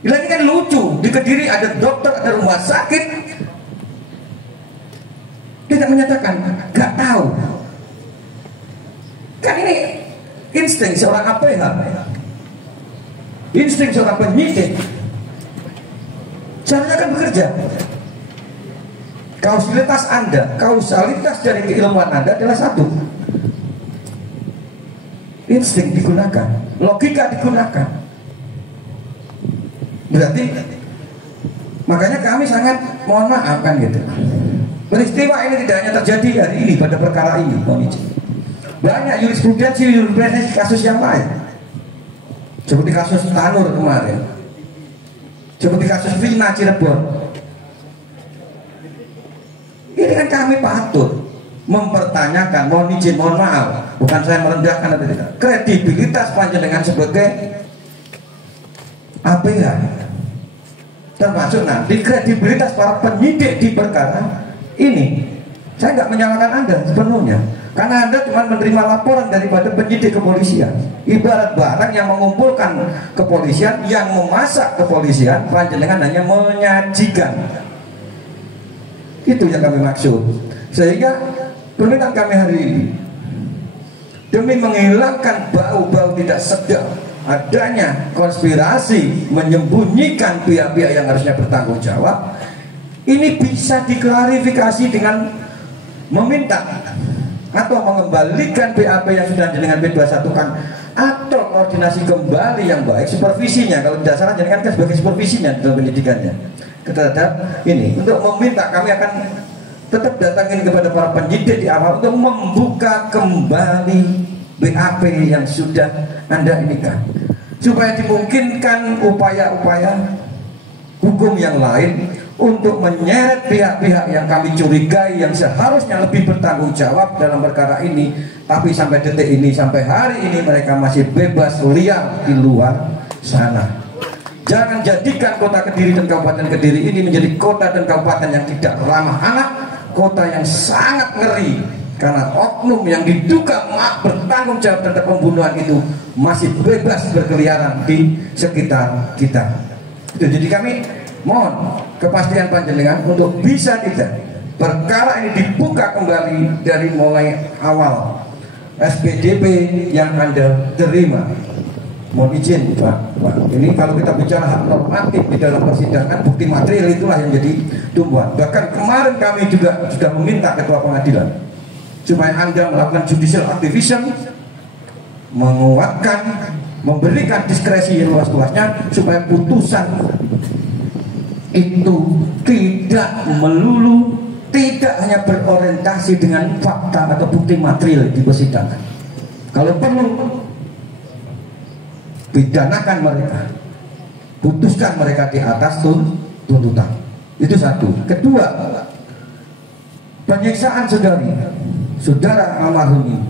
Ini kan lucu, di Kediri ada dokter, ada rumah sakit, tidak menyatakan, nggak tahu. Kan ini insting seorang APH, insting seorang penyidik. Caranya kan bekerja. Kausalitas dari keilmuan Anda adalah satu. Insting digunakan, logika digunakan. Berarti makanya kami sangat mohon maaf kan gitu. Peristiwa ini tidak hanya terjadi hari ini pada perkara ini, mohon izin. banyak jurisprudensi kasus yang lain, seperti kasus Tanur kemarin, seperti kasus Vina Cirebon. Ini kan kami patut mempertanyakan, mohon izin, mohon maaf, bukan saya merendahkan kredibilitas panjenengan sebagai APH, termasuk nanti kredibilitas para penyidik di perkara ini. Saya nggak menyalahkan Anda sepenuhnya, karena Anda cuma menerima laporan daripada penyidik kepolisian. Ibarat barang yang mengumpulkan kepolisian, yang memasak kepolisian, panjenengan hanya menyajikan. Itu yang kami maksud. Sehingga permintaan kami hari ini, demi menghilangkan bau-bau tidak sedap adanya konspirasi menyembunyikan pihak-pihak yang harusnya bertanggung jawab, ini bisa diklarifikasi dengan meminta atau mengembalikan BAP yang sudah dengan P21 kan, atau koordinasi kembali yang baik, supervisinya, kalau tidak salah kan sebagai supervisinya dalam pendidikannya terhadap ini. Untuk meminta, kami akan tetap datangin kepada para penyidik di awal untuk membuka kembali BAP yang sudah Anda inikan, supaya dimungkinkan upaya-upaya hukum yang lain untuk menyeret pihak-pihak yang kami curigai yang seharusnya lebih bertanggung jawab dalam perkara ini, tapi sampai detik ini, sampai hari ini mereka masih bebas liar di luar sana. Jangan jadikan kota Kediri dan Kabupaten Kediri ini menjadi kota dan kabupaten yang tidak ramah anak, kota yang sangat ngeri, karena oknum yang diduga bertanggung jawab terhadap pembunuhan itu masih bebas berkeliaran di sekitar kita. Jadi kami mohon kepastian panjenengan untuk bisa tidak perkara ini dibuka kembali dari mulai awal SPDP yang Anda terima. Mohon izin Pak, ini kalau kita bicara hak normatif di dalam persidangan, bukti material itulah yang jadi tumbuhan. Bahkan kemarin kami juga sudah meminta Ketua Pengadilan supaya Anda melakukan judicial activism, menguatkan, memberikan diskresi yang luas-luasnya supaya putusan itu tidak melulu, tidak hanya berorientasi dengan fakta atau bukti material di persidangan. Kalau perlu, pidanakan mereka, putuskan mereka di atas tuntutan. Itu satu. Kedua, penyiksaan saudara almarhum ini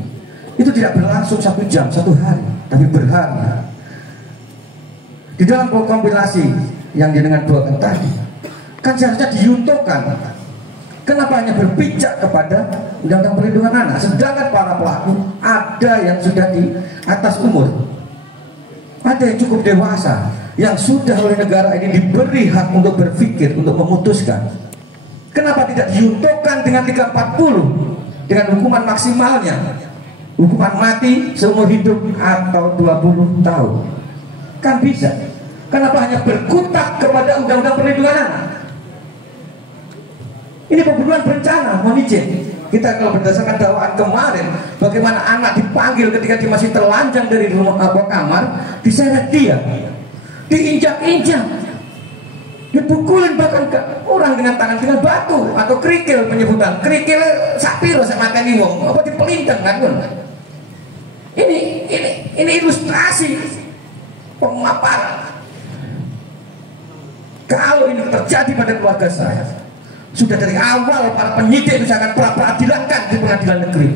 itu tidak berlangsung 1 jam, 1 hari, tapi berhari. Di dalam kompilasi yang dengan bawakan tadi kan seharusnya diyuntukkan. Kenapa hanya berpijak kepada Undang-Undang Perlindungan Anak, sedangkan para pelaku ada yang sudah di atas umur, ada yang cukup dewasa, yang sudah oleh negara ini diberi hak untuk berpikir, untuk memutuskan. Kenapa tidak diyuntukkan dengan 340 dengan hukuman maksimalnya, hukuman mati seumur hidup atau 20 tahun? Kan bisa. Kenapa hanya berkutat kepada Undang-Undang Perlindungan Anak? Ini pembunuhan berencana, mohon izin. Kita kalau berdasarkan dakwaan kemarin, bagaimana anak dipanggil ketika dia masih telanjang dari rumah kamar, diseret dia, diinjak-injak, dipukulin bahkan ke orang dengan tangan dengan batu atau kerikil, penyebutan kerikil sapiro sama mateni wong, apa dipelintang kan? Ini ilustrasi pemaparan. Kalau ini terjadi pada keluarga saya, sudah dari awal para penyidik itu akan peradilankan di pengadilan negeri.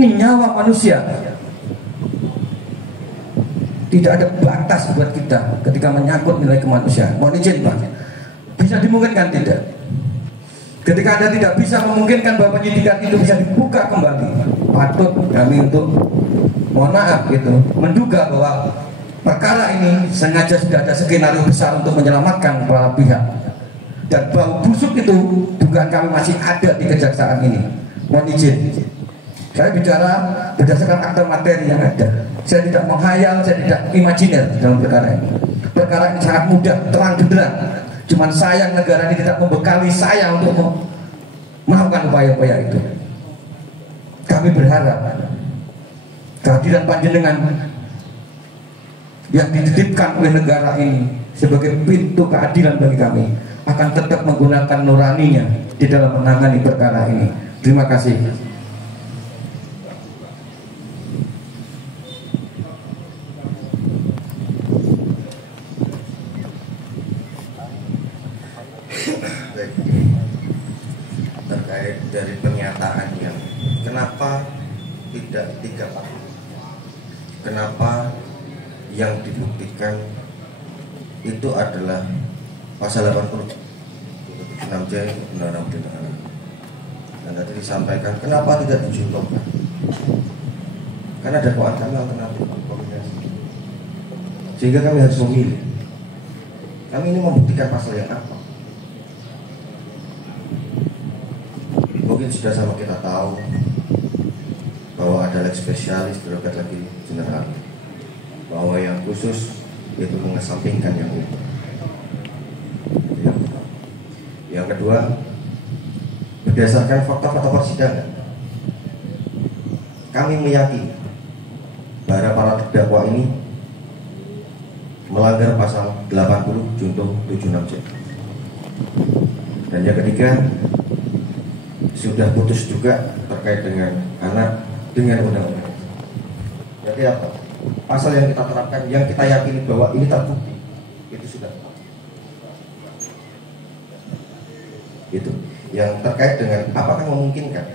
Ini nyawa manusia. Tidak ada batas buat kita ketika menyangkut nilai kemanusiaan. Mohon izin Pak, bisa dimungkinkan tidak? Ketika Anda tidak bisa memungkinkan bahwa penyidikan itu bisa dibuka kembali, patut kami untuk mohon maaf gitu, menduga bahwa perkara ini sengaja sudah ada skenario besar untuk menyelamatkan para pihak. Dan bau busuk itu dugaan kami masih ada di kejaksaan ini. Mohon izin, saya bicara berdasarkan akta materi yang ada. Saya tidak menghayal, saya tidak imajiner dalam perkara ini. Perkara ini sangat mudah, terang benderang. Cuman sayang negara ini tidak membekali saya untuk melakukan upaya-upaya itu. Kami berharap kehadiran panjenengan yang dititipkan oleh negara ini sebagai pintu keadilan bagi kami akan tetap menggunakan nuraninya di dalam menangani perkara ini. Terima kasih. dari pernyataannya, kenapa tidak 3 tahun? Kenapa yang dibuktikan itu adalah pasal 80 6J Undang-Undang Perlindungan Anak. Dan tadi disampaikan kenapa tidak dijunturkan? Karena dakwaan kami alternatif kombinasi. Sehingga kami harus memilih. Kami ini membuktikan pasal yang apa? Mungkin sudah sama kita tahu bahwa ada lex spesialis terhadap lagi general, bahwa yang khusus yaitu mengesampingkan yang umum. Yang kedua, berdasarkan fakta-fakta persidangan, kami meyakini bahwa para terdakwa ini melanggar pasal 80 junto 76C. Dan yang ketiga, sudah putus juga terkait dengan anak dengan undang-undang. Jadi apa? Pasal yang kita terapkan, yang kita yakini bahwa ini terbukti, itu sudah. Itu yang terkait dengan apakah memungkinkan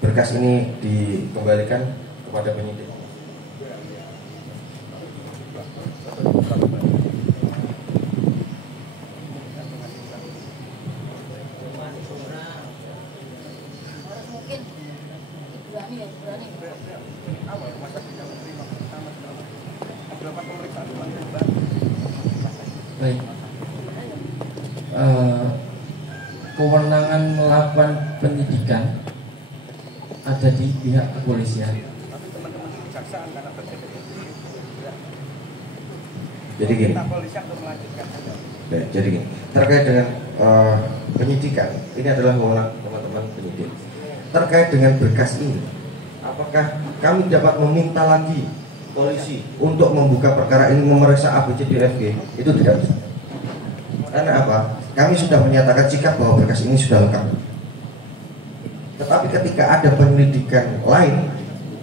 berkas ini dikembalikan kepada penyidik. Baik. Kewenangan melakukan penyidikan ada di pihak kepolisian. Jadi gini, terkait dengan penyidikan, ini adalah wewenang teman-teman penyidik. Terkait dengan berkas ini, apakah kami dapat meminta lagi polisi untuk membuka perkara ini, memeriksa ABCDFG? Itu tidak bisa. Karena apa? Kami sudah menyatakan sikap bahwa berkas ini sudah lengkap. Tetapi ketika ada penyelidikan lain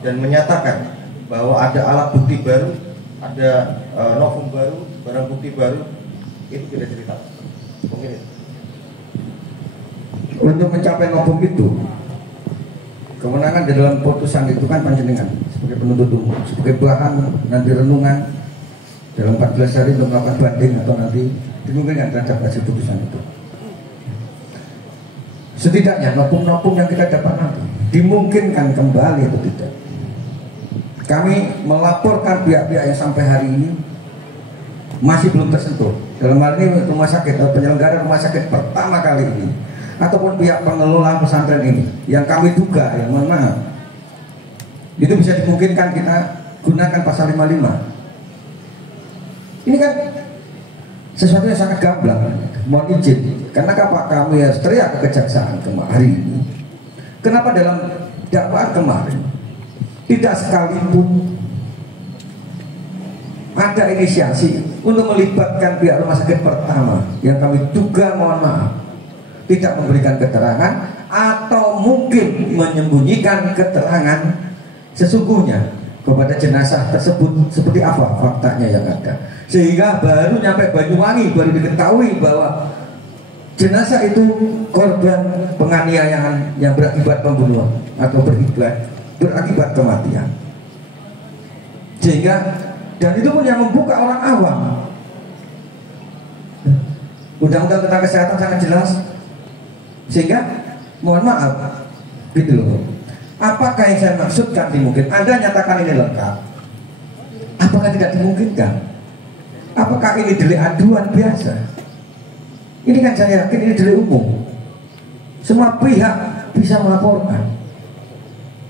dan menyatakan bahwa ada alat bukti baru, ada novum baru, barang bukti baru, itu tidak cerita. Mungkin itu. Untuk mencapai novum itu, kewenangan di dalam putusan itu kan panjenengan sebagai penuntut umum, sebagai bahan nanti renungan dalam 14 hari untuk melakukan banding atau nanti dimungkinkan terhadap hasil putusan itu. Setidaknya novum-novum yang kita dapat nanti dimungkinkan kembali atau tidak. Kami melaporkan pihak-pihak yang sampai hari ini masih belum tersentuh. Dalam hal ini rumah sakit atau penyelenggara rumah sakit pertama kali ini, ataupun pihak pengelola pesantren ini, yang kami duga, yang mohon maaf, itu bisa dimungkinkan kita gunakan pasal 55. Ini kan sesuatu yang sangat gamblang. Mohon izin, karena kami harus teriak ke kejaksaan kemarin ini. Kenapa dalam dakwaan kemarin tidak sekalipun ada inisiasi untuk melibatkan pihak rumah sakit pertama yang kami duga, mohon maaf, tidak memberikan keterangan atau mungkin menyembunyikan keterangan sesungguhnya kepada jenazah tersebut seperti apa faktanya yang ada, sehingga baru nyampe Banyuwangi baru diketahui bahwa jenazah itu korban penganiayaan yang berakibat pembunuhan atau berakibat kematian. Sehingga dan itu pun yang membuka orang awam. Undang-undang tentang kesehatan sangat jelas. Sehingga mohon maaf gitu loh. Apakah yang saya maksudkan dimungkinkan? Anda nyatakan ini lengkap. Apakah tidak dimungkinkan? Apakah ini delik aduan biasa? Ini kan saya yakin ini delik umum. Semua pihak bisa melaporkan.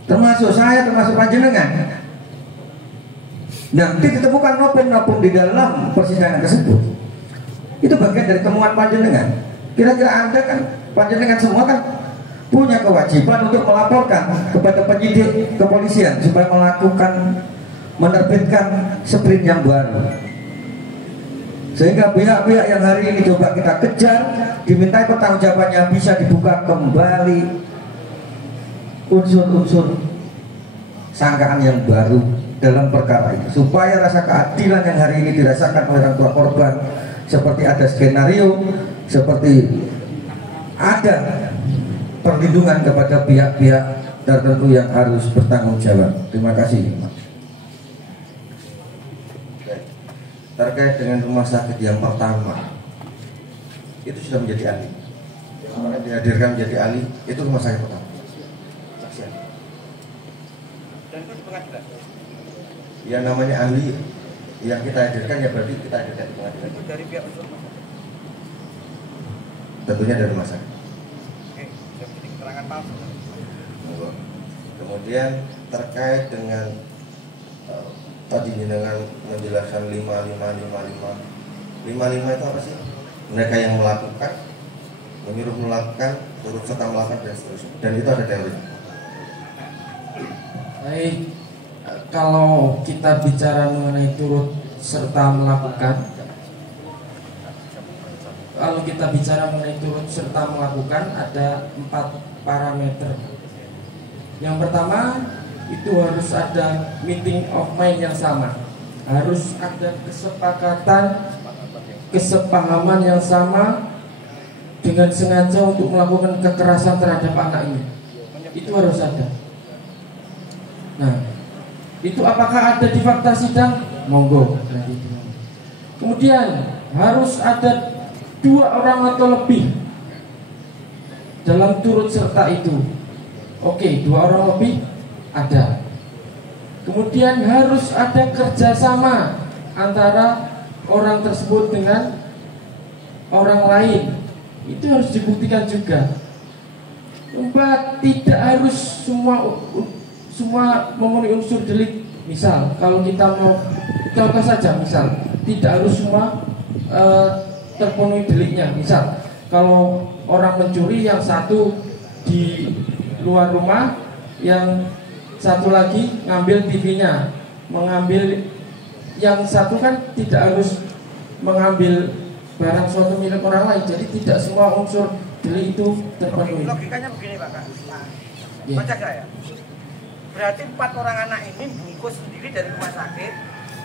Termasuk saya, termasuk panjenengan. Nanti ditemukan novum-novum di dalam persidangan tersebut. Itu bagian dari temuan panjenengan. Kira-kira Anda kan, panjenengan semua kan punya kewajiban untuk melaporkan kepada penyidik kepolisian supaya menerbitkan sprint yang baru, sehingga pihak-pihak yang hari ini coba kita kejar dimintai pertanggungjawabannya bisa dibuka kembali unsur-unsur sangkaan yang baru dalam perkara ini, supaya rasa keadilan yang hari ini dirasakan oleh orang tua korban, seperti ada skenario, seperti ada perlindungan kepada pihak-pihak tertentu yang harus bertanggung jawab. Terima kasih. Terkait dengan rumah sakit yang pertama, itu sudah menjadi ahli. Mana dihadirkan menjadi ahli, itu rumah sakit pertama. Saksian. Dan itu di pengadilan. Yang namanya ahli yang kita hadirkan ya berarti kita hadirkan di pengadilan. Itu dari pihak unsur rumah sakit. Tentunya dari rumah sakit. Oke, sudah menjadi keterangan palsu. Kemudian terkait dengan tadi dengan menjelaskan 5 itu apa sih? Mereka yang melakukan, menyuruh melakukan, turut serta melakukan dan seterusnya. Dan itu ada teori. Baik, kalau kita bicara mengenai turut serta melakukan, ada 4 parameter. Yang pertama, itu harus ada meeting of mind yang sama, harus ada kesepahaman yang sama dengan sengaja untuk melakukan kekerasan terhadap anak ini. Itu harus ada. Nah, itu apakah ada di fakta sidang? Monggo. Kemudian harus ada 2 orang atau lebih dalam turut serta itu. Oke, 2 orang lebih ada. Kemudian harus ada kerjasama antara orang tersebut dengan orang lain. Itu harus dibuktikan juga. Tidak harus semua memenuhi unsur delik. Misal, kalau kita mau contoh saja, misal tidak harus semua terpenuhi deliknya. Misal, kalau orang mencuri, yang satu di luar rumah, yang satu lagi ngambil TV-nya, mengambil, yang satu kan tidak harus mengambil barang suatu milik orang lain. Jadi tidak semua unsur delik itu terpenuhi. Logikanya begini Pak. Baca saya. Berarti 4 orang anak ini bungkus sendiri dari rumah sakit,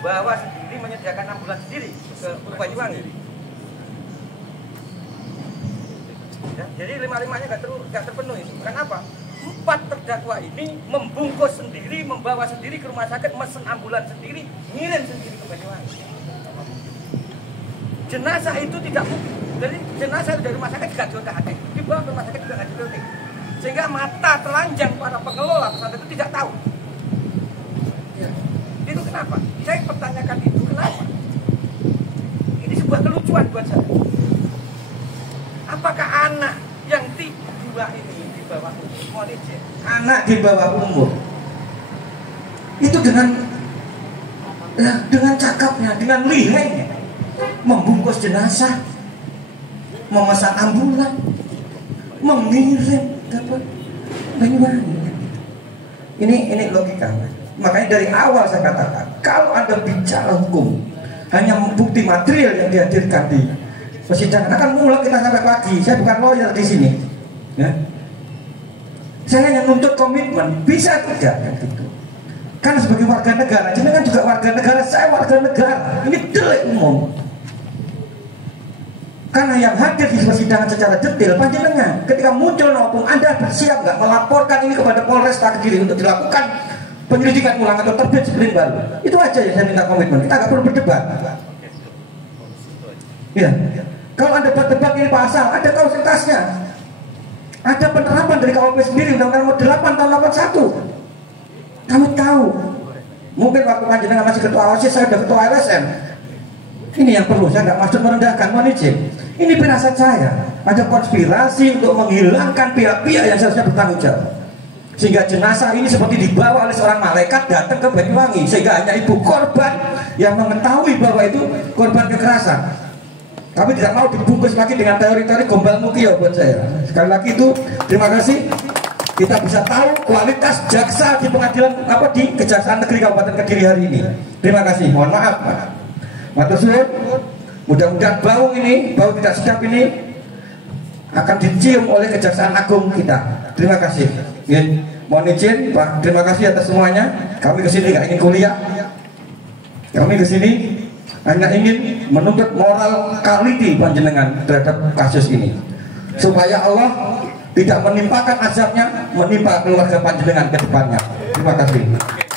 bawa sendiri, menyediakan ambulans sendiri ke Banyuwangi. Ya, jadi 5-5-nya nggak terpenuhi. Kenapa? 4 terdakwa ini membungkus sendiri, membawa sendiri ke rumah sakit, mesen ambulans sendiri, ngirim sendiri ke Banyuwangi. Jenazah itu tidak mungkin. Jadi jenazah dari rumah sakit juga diotak, dibawa ke rumah sakit juga nggak diotak. Sehingga mata telanjang para pengelola pesantren itu tidak tahu. Ya. Itu kenapa? Saya pertanyakan itu kenapa? Ini sebuah kelucuan buat saya. Apakah anak yang 2 ini di bawah umur, anak di bawah umur itu dengan cakapnya, dengan lihainya membungkus jenazah, memesan ambulan, mengirim dapat Banyuwangi. Ini logika. Makanya dari awal saya katakan, kalau Anda bicara hukum hanya bukti material yang dihadirkan di persidangan, akan mulai kita sampai pagi. Saya bukan lawyer di sini, ya. Saya hanya nuntut komitmen, bisa tidak kan gitu. Karena sebagai warga negara, jenengan juga warga negara, saya warga negara. Ini delik umum. Karena yang hadir di persidangan secara detail panjenengan, ketika muncul novum, Anda bersiap nggak melaporkan ini kepada Polresta Kediri untuk dilakukan penyelidikan ulang atau terbit sprint baru? Itu aja yang saya minta komitmen. Kita nggak perlu berdebat. Ya, kalau Anda berdebat ini pasal, ada kausitasnya, ada penerapan dari KUHP sendiri, Undang-Undang Nomor 8 tahun 81. Kami tahu. Mungkin waktu panjenengan masih ketua OSIS, saya sudah ketua LSM. Ini yang perlu, saya nggak maksud merendahkan, mohon izin. Ini firasat saya, ada konspirasi untuk menghilangkan pihak-pihak yang seharusnya bertanggung jawab. Sehingga jenazah ini seperti dibawa oleh seorang malaikat datang ke Banyuwangi, sehingga hanya ibu korban yang mengetahui bahwa itu korban kekerasan. Kami tidak mau dibungkus lagi dengan teori-teori gombal mukio buat saya. Sekali lagi itu, terima kasih. Kita bisa tahu kualitas jaksa di pengadilan di Kejaksaan Negeri Kabupaten Kediri hari ini. Terima kasih. Mohon maaf, Pak. Matur suwun. Mudah-mudahan bau tidak sedap ini akan dicium oleh Kejaksaan Agung kita. Terima kasih. Mohon izin, Pak. Terima kasih atas semuanya. Kami kesini nggak ingin kuliah. Kami kesini hanya ingin menuntut moral quality panjenengan terhadap kasus ini, supaya Allah tidak menimpakan azabnya menimpa keluarga panjenengan ke depannya. Terima kasih.